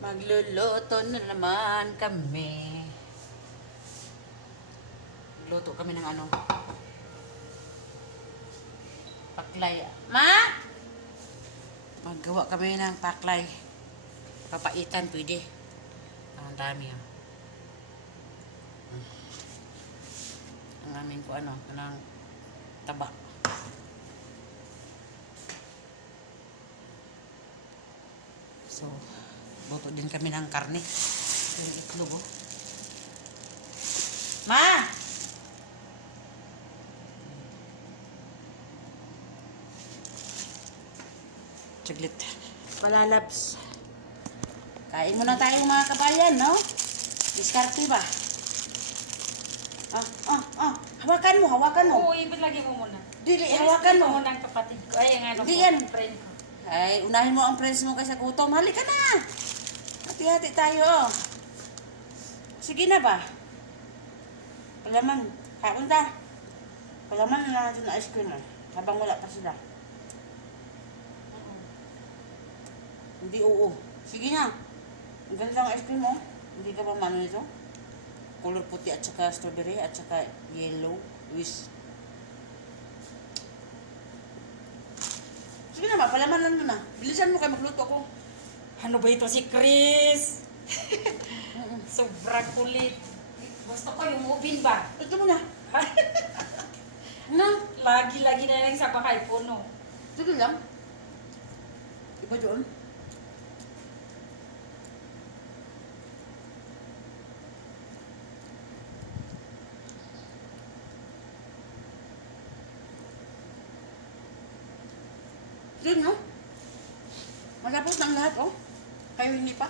Magluluto na naman kami. Luto kami ng ano? Paklay. Ma! Maggawa kami ng paklay. Papaitan pwede. Ang dami ah. Ang aming ko ano, ng taba. So, luto din kami ng karne. Yung itlog oh. Ma! Saglit. Palalabs. Kain muna tayo mga kabayan, no? Diskarte ba? Hawakan mo, hawakan mo. Oo, ibig lagi mo muna. Dili, hawakan mo. Muna ang kapatid ko. Ay, ang ano Hindi ko, yan. friend ko. Ay, unahin mo ang friends mo kaysa gutom. Halika na! Hati-hati tayo. Sige na ba? Palaman. Kain ta. Palaman na natin na ice cream ah. Habang wala pa sila. Hindi oo. Sige na. Ang ganda ng ice cream mo. Hindi ka ba mano nito? Color puti at saka strawberry at saka yellow. Wish. Sige na ba? Palaman lang na. Bilisan mo kayo magluto ako. Ano ba ito si Chris? Sobrang kulit. Gusto ko yung moving ba? Ito mo na. Na? Lagi-lagi na lang sa bahay puno. Sige lang. Iba doon. Sige no? Malapot ng lahat oh. Kayo hindi pa.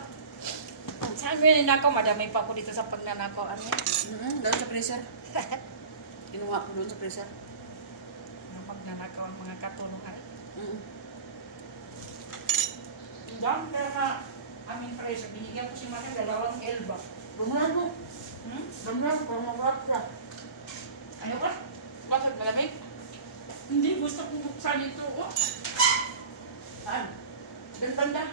Saan mo yung nanakaw? Madami pa ako dito sa pagnanakaw. Ano? Doon sa freezer. Kinuha ko doon sa freezer. Ang pagnanakaw ang mga katulungan. Diyan, Pero na aming preso, binigyan ko si Mata 2 elba. bumulan mo. Hmm? Bumulan ko, mawala ka. Ano ba? Bakit malamig? Hindi, gusto kong buksan ito. Oh. Saan? Doon banda.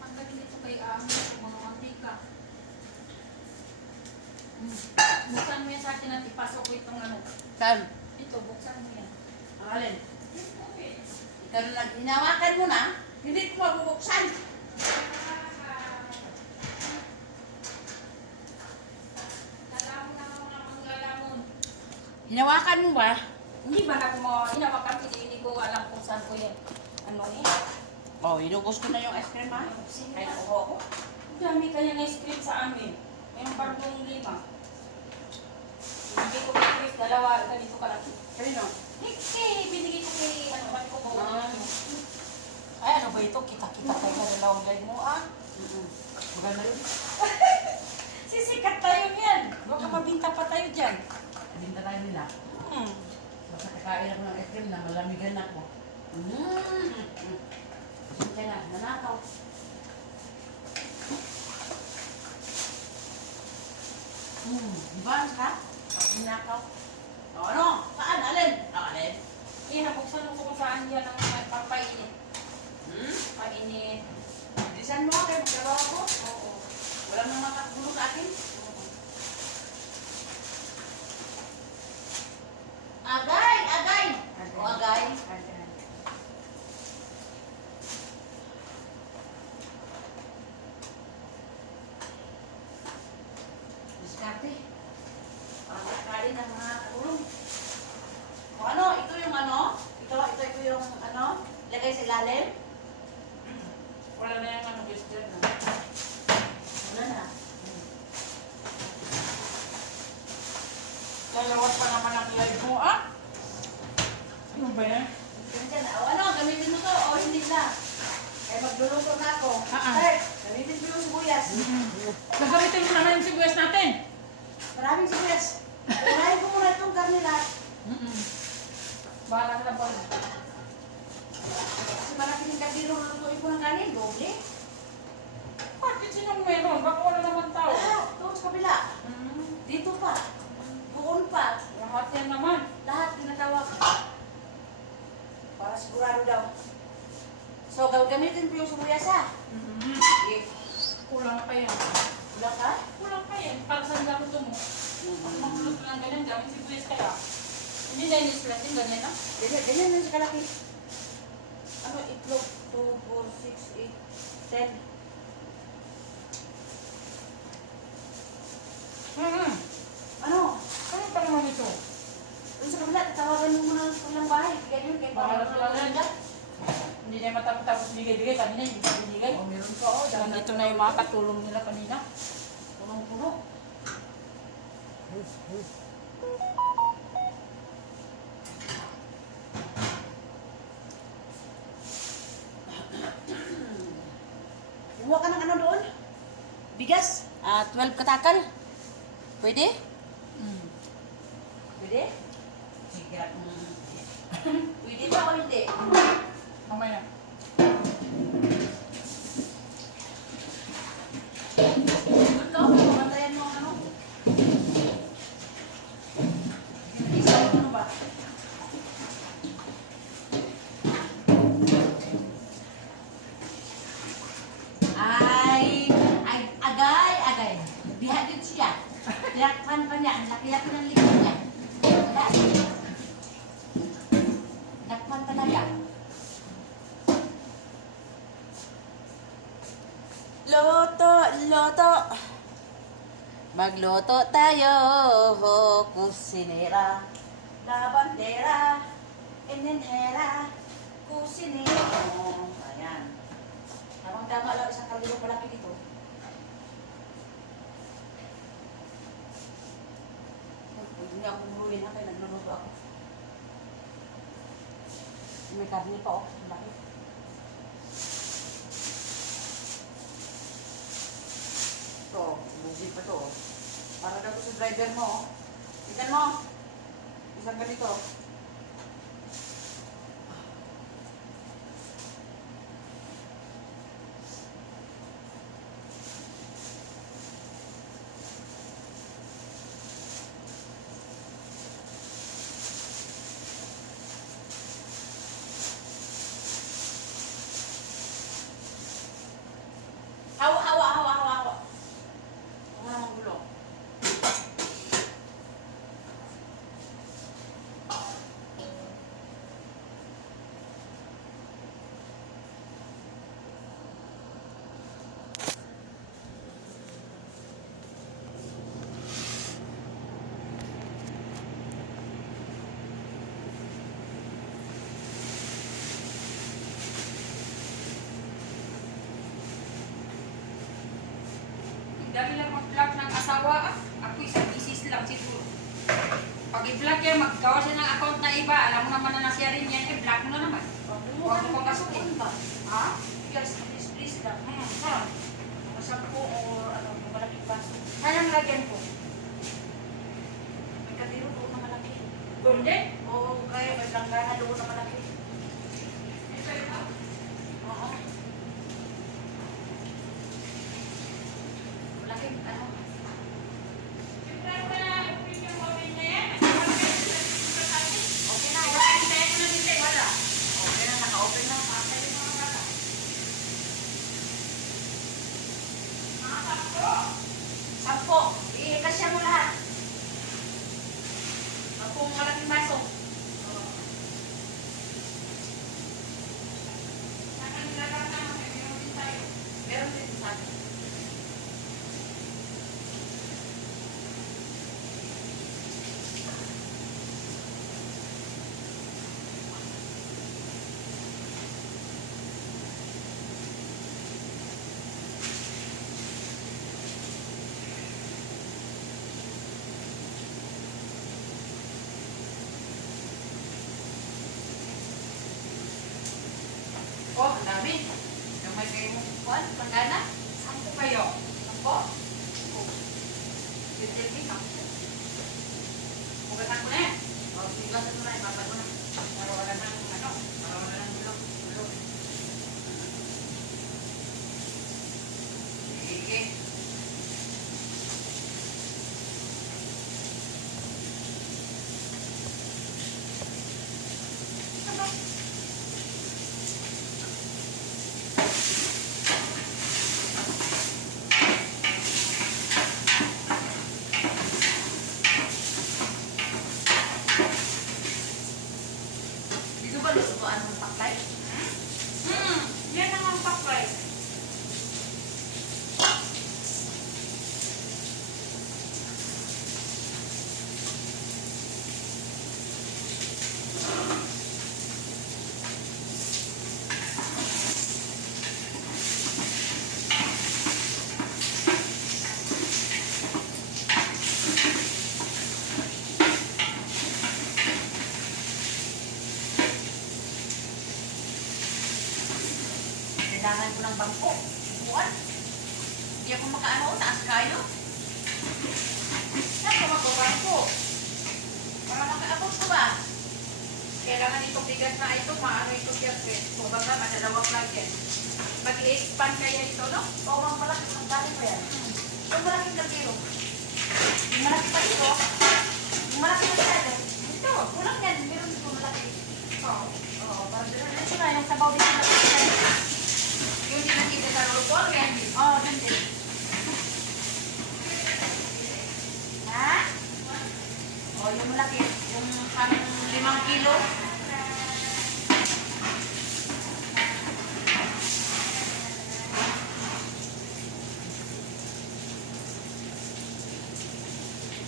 Ang galing nito kay Ami sa mga mantika. Buksan mo yan sa akin at ipasok ko itong ano. Saan? Ito, buksan mo yan. Ang alin? Okay. Ikaw na lang, hinawakan mo na. Hindi ko mabubuksan. Lalamon na ako ng mga lalamon. Hinawakan mo ba? Hindi ba na kung hinawakan, hindi ko alam kung saan ko yan. Ano eh? Oh, inubos ko na yung ice cream ha. Kaya nakuha ko. Ang dami kayang ice cream sa amin. Yung bagong 5. Binigay ko kay Chris, 2, ganito ka lang. Kanino? Hindi, binigay ko kay, ano ba ko po? Ah. Ay, ano ba ito? Kita-kita tayo na 2 live mo ah. Maganda yun. Sisikat tayo yan. Baka mabinta pa tayo dyan. Binta tayo nila. Hmm. Basta kakain ako ng ice cream na malamigan ako. Sige na, nanakaw. Di ba? Ang sarap? Nanakaw. O ano? Saan? Alin? Alin? Buksan mo kung saan yan ang papainit. Painit. Bilisan mo kayo, magdalawa ako. Oo. Walang nang makatulog sa akin. Agay! Agay! O agay. Diskarte. Ang kakain ng mga katulong. O ano? Ito yung ano? Ito yung ano? Ilagay sa ilalim? Wala na yung ano, guys dyan. Wala na. Lalawat pa naman ang live mo ah. Ano ba yan? Ganyan. O ano? Gamitin mo to o hindi na? Kaya magluluto na ako. Ay, gamitin mo yung sibuyas. Gagamitin mo naman yung sibuyas natin. Maraming sibuyas. Unahin ko muna itong karne lahat. Bahala ka na ba? Kasi malaking kaldero lulutuin ko ng kanin. Doble. Bakit sinong meron? Baka wala naman tao. Doon sa kabila. Dito pa. gamitin ko yung sibuyas ha. Sige. Kulang pa yan. Wala ka? Kulang pa yan. Para sa nila ko mo. Pag mahulog lang ganyan, daming sibuyas kaya. Hindi na yung islasin, ganyan na. Ganyan lang sa kalaki. Ano, itlog? 2, 4, 6, 8, 10. Ano? Ano pa naman ito? Doon sa kabila, tawagan mo muna sa kanilang bahay. Bigyan yun, kaya Bahala parang sila dyan. Hindi na matapos bigay-bigay. Kanina hindi pa binigay. Oh, meron ka, oh. Nandito na yung mga katulong nila kanina. Punong-puno. Kumuha ka ng ano doon? Bigas? 12 katakal? Pwede? Pwede? Sige. Pwede ba o hindi? Mamaya. Ikaw, mabantayan mo ang ano? Isa mo ano ba? Agay. Diha din siya. Tinakpan pa niya. Ang laki-laki ng likod niya. Tinakpan talaga. Loto. Magloto tayo, kusinera. La bandera, enenhera, kusinera. Ayan. Tamang-tama lang isang kaldero palaki dito. Hindi ako bumuhin na kaya nagluluto ako. May karni pa, oh. Ang laki. Ito, busi pa to, oh. Para daw to sa driver mo, oh. Tignan mo. Isang ganito. Hawa. Huwag mo namang gulo. Dami lang mag-vlog ng asawa. Ako isang isis lang siguro. Pag i-vlog yan, maggawa siya ng account na iba. Alam mo naman na nasiya rin yan, i-vlog mo na naman. Huwag mo papasukin. Ha? Yes, please lang. Saan? Masarap po o ano, malaking baso. Kayang lagyan ko. May kadiro doon na malaki. Doon din? Oo, kaya may langgana doon na malaki. Ito yun ah. Oo. Malaking ano. Siyempre ako na i-print yung oven na yan. Okay na, Wala, hintayin ko na din tayo. Wala. okay na, naka-open na. Patay yung mga bata. Mga sakto. 10. I-kasya mo lahat. 10 malaking baso. Sa kanila lang naman, meron din tayo. Meron din sa akin. Oh, ang dami. Gamay kayo mo. Kuan, panggana. 10 kayo. Ako? Bitin ako. Bugatan ko na yan. O, sigasan mo na, ipapag mo na. Para wala na ang ano. Para wala na ang gulong. Sige. kailangan ko ng bangko. Buwan. Hindi ako makaano, taas kayo. Saan ka magbabangko? Para makaabot ko ba? Kailangan itong bigas na ito, maano ito siyempre. Kung baga, madalawang lang yan. Mag-i-expand kaya ito, no? Oo, ang malaki. Ang dami pa yan. Ang malaking kaldero. Yung malaki pa dito. Yung malaki pa dito. Ito, kulang yan. Meron dito malaki. Oo. Oo, parang gano'n. Ano sila, yung sabaw dito na Yun din ang kita sa lupol, yan din. oo, dun din. Ha? Oo, yung malaki. Yung parang 5 kilo.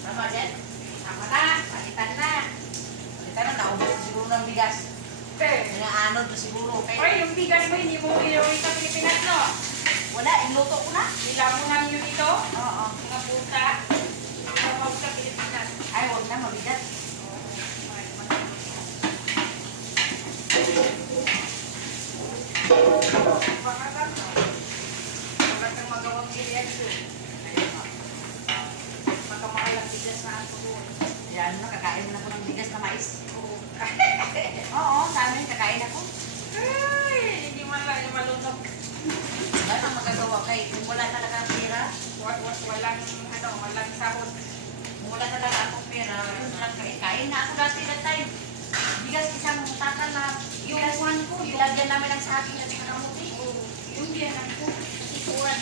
Tama din? Tama na, palitan na. Kita na, naubos siguro ng bigas. Okay. Nangaanod na siguro. Oy, yung bigas mo, hindi mo inuwi sa Pilipinas, no? Wala, iluto ko na. Nilamunan yun ito. Oo. Mga puta. Ito sa Pilipinas. Ay, huwag na, mabigat. Pangalan, no? Wala kang magawang reaction. Magkamahal ang bigas na ako doon. Yan, nakakain na ako ng bigas na mais. Oo. Oo, sa amin, kakain ako. Ay, hindi man lang yung malunok. Wala nang magagawa kay kung wala talaga ang pera. Walang sahod. Kung wala talaga akong pera, yun lang kain na ako dati that time. Bigas isang takal na Yung bigas one ko, yung ilagyan namin ng saging at kamuti. yung biyanan ko, ikuran.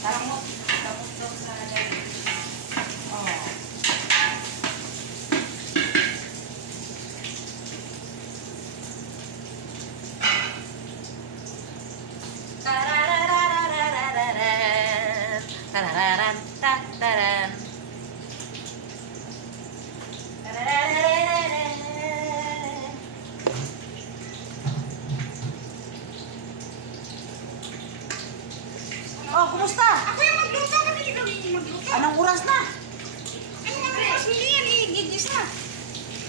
Gamot. Tapos daw sa diabetes. Oo. Tarararararararan. Tarararan, tataran. Tararararararan. Oh, kumusta? Ako yung magluto, kasi ikaw yung magluto. Anong oras na? Ano nga oras nila yan, igigis na.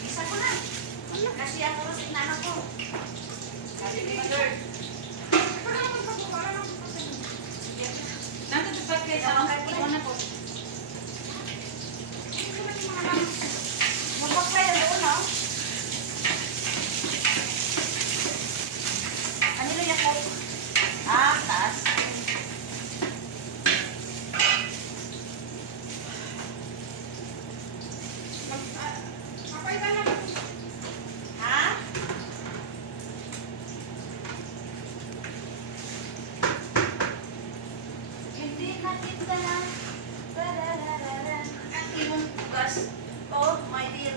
Isa ko na. Kasi ang oras inaano ko. Sabi ni Mother. Para naman pagkukara lang ko sa inyo. Nandito sa kaya sa mga iwan na po. Magpapay ang doon, no? Ano yun yung po? Ah, taas. Papaitan lang. Ha? Hindi na kita na. Tararararan. Ang imong bugas. Oh, my dear.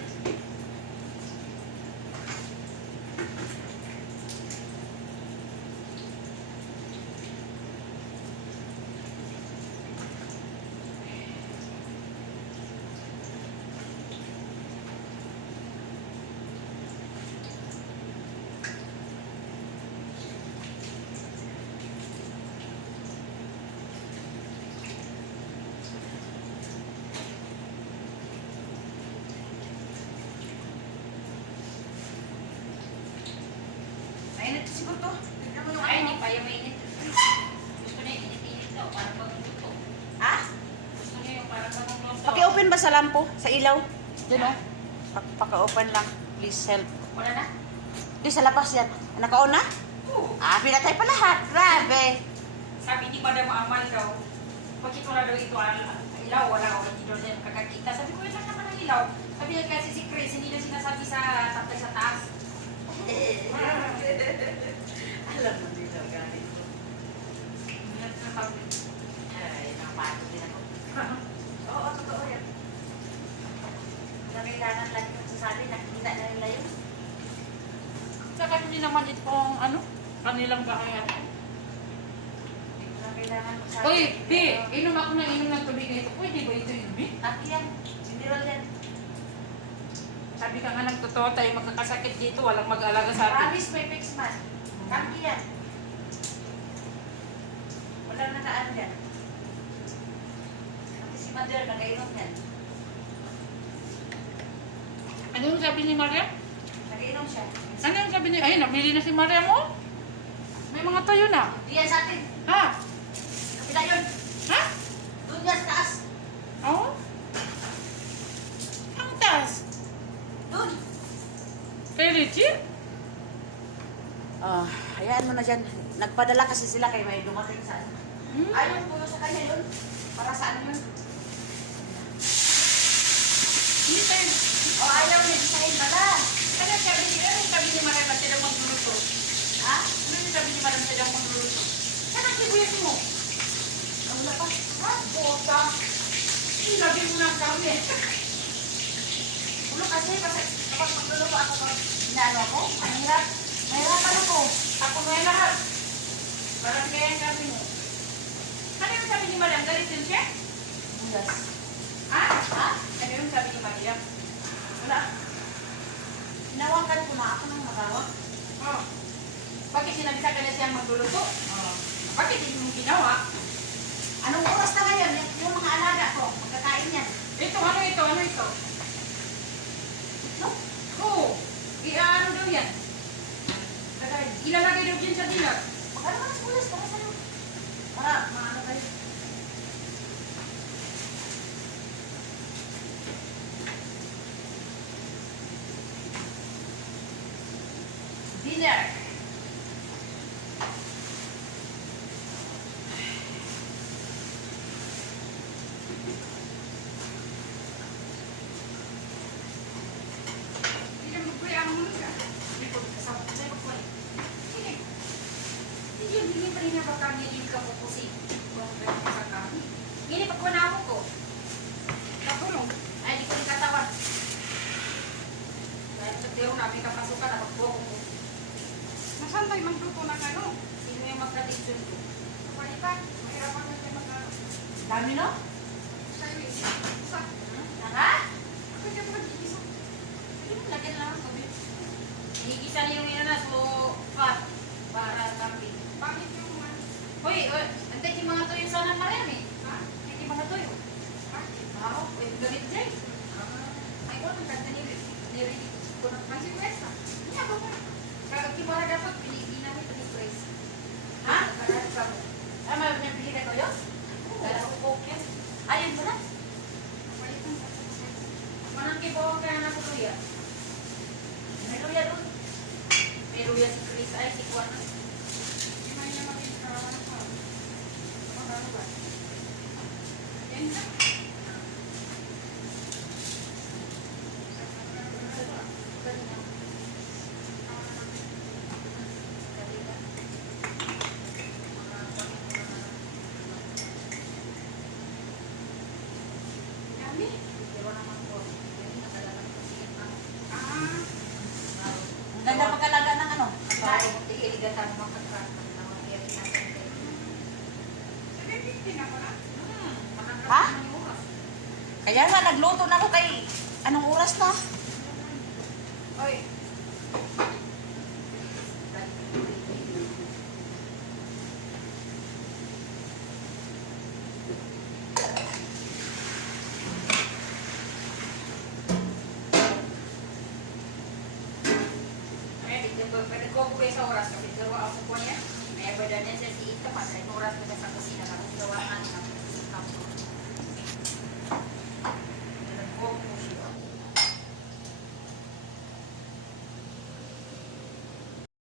Mainit siguro to. Tignan mo yung Ay, ano. hindi pa yung mainit. Gusto niya init-init daw, para magluto. Ha? Gusto niya yung para magluto. Paki-open ba sa lampo? Sa ilaw? Doon, oh. Paka-open lang. Please help. Wala na? Di sa labas yan. Naka-on na? Oo. Ah, pinatay pa lahat. Grabe. Sabi ni Madam Amal daw, pag ito na daw ito ilaw, wala ko hindi daw siya kakakita. Sabi ko, wala naman ang ilaw. Sabi niya kasi si Chris, hindi na sinasabi sa sablay sa taas. Alam mo din ang galing ko. Hindi na sinasabi. Ay, nakapato din ako. Oo, totoo yan. Kung kailangan lang yung sasabi, nakikita na nila yun. Saka hindi naman ito kung ano, kanilang bahay. Kung kailangan masabi. Uy, B, inom ako ng tubig na ito. Pwede ba ito yun, B? Taki yan. Mineral yan. Sabi ka nga ng totoo tayo magkakasakit dito, walang mag-alaga sa atin. Promise may fix man. Taki yan. Walang nakaan yan. Kasi si Mother, nagainom yan. Ano yung sabi ni Maria? Nagainom siya. Ano yung sabi ni... Ay, nabili na si Maria mo? May mga tayo na. Diyan sa atin. Ha? Kapila yun. Ha? Doon yan sa taas. Oo? Ang taas. Doon. Kay Richie? Hayaan mo na dyan. Nagpadala kasi sila kay may dumating sa ano. Hmm? Ayaw po sa kanya yun. Para saan yun? Hindi tayo. O ayaw niya design pala. Ano sabi ni Maria na silang magluluto? Ha? Ano yung sabi ni Maria silang magluluto? Saan sibuyas mo? Wala pa. Ha? Bota. Sabi mo na ang dami. Ulo kasi kapag magluluto ako inaano ako. Ang hirap. Mahirapan ako. Ako may lahat. Parang kaya ang sabi mo. Ano yung sabi ni Maria? Galit din siya? Bulas. Ha? Ha? Ano yung sabi ni Maria? Wala. Hinawakan ko na ako ng magawa. Oh. Bakit sinabi sa kanya siyang magluluto? Oh. Bakit hindi mo ginawa? Anong oras na ngayon? Yung mga alaga ko, magkakain yan. Ito, ano ito? Ano ito? No? Oo. Ano daw yan? Ilalagay daw dyan sa dilag. Magkano ka ng bulas para sa'yo? Para maano kayo. Dinner. Hindi na magkuya ang muna. Hindi ko kasama. Hindi ko kuya. Sige. Hindi pa rin na baka hindi ka pupusi. Kung meron ka sa kami. Hindi pa kuha na ako ko. Kapulong. Ay, di ko rin katawan. Dahil sa tiyo namin kapasukan na pagbuha ko. Nasaan tayo magluto ng ano? Sino yung magka-diction ko? Kapalitan. Mahirapan na siya mag-ano. Dami no? Sa'yo eh. Isa. Naka? Ako siya mag-iisa. Lagyan lang ang sabi. Higisa niyo yung na so fat para kami. Bakit yung mga... Hoy, antay yung mga tuyo sana Mariam eh. Ha? Antay yung mga tuyo. Bakit? Oo, gamit dyan. Ay, ko, ang kanta ni Riri. Kung nagpansin ko esa. Hindi ako pa. Kagkibara dapat, pinigin namin ito ni Grace. Ha? Kagkibara ka mo. Ay, may bili ka toyo? Dala ko coke yan. Ayun mo na. Palitan ka sa sa'yo. Manang kibawa kaya na ko tuya. May luya doon. May luya si Chris ay si Juan. Hindi man niya makikarawan ako. Magkano ba? Yan na. Yummy. Pero naman po. Yan, nakadala ko siya. Ang ganda pagkalaga ng ano. Bago mo tiiligatan mo magkakaroon ng mga area natin. Ha? Kaya nga, nagluto na ako kay... Anong oras na? Oy,